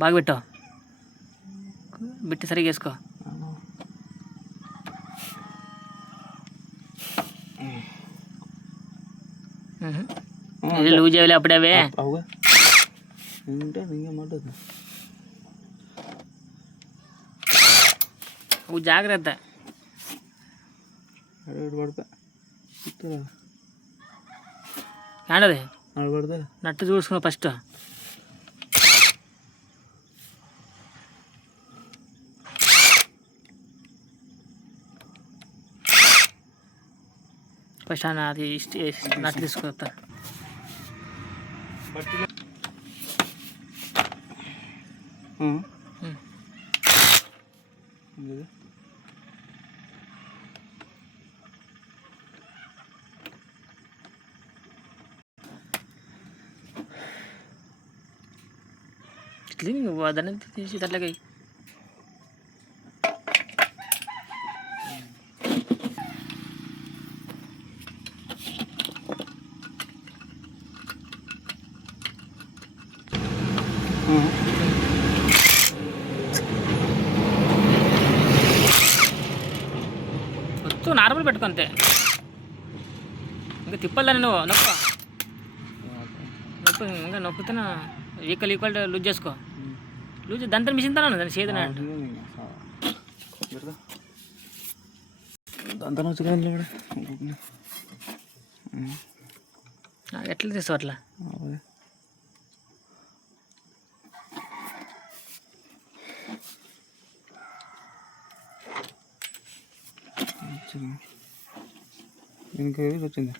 బాగా పెట్టావు, బిట్టి సరిగ్గా వేసుకో. లూజ్ అయ్యలే అప్పుడే అవే. జాగ్రత్త, ఏంటది నట్టు చూసుకున్నావు ఫస్ట్. ఫస్ట్ అది నట్టు తీసుకొస్తా. నువ్వు దాన్ని తీసి అట్లాగే మొత్తం నార్మల్ పెట్టుకో అంతే. ఇంకా తిప్పాలని నువ్వు నొక్క నొప్పి, ఇంకా నొక్కుతున్నా ఈక్వల్ లూజ్ చేసుకో. లూజ్ దాంతో మిషన్ తన దాన్ని చేదన ఎట్లా తీస్తావు అట్లా. ఇంకా వచ్చింది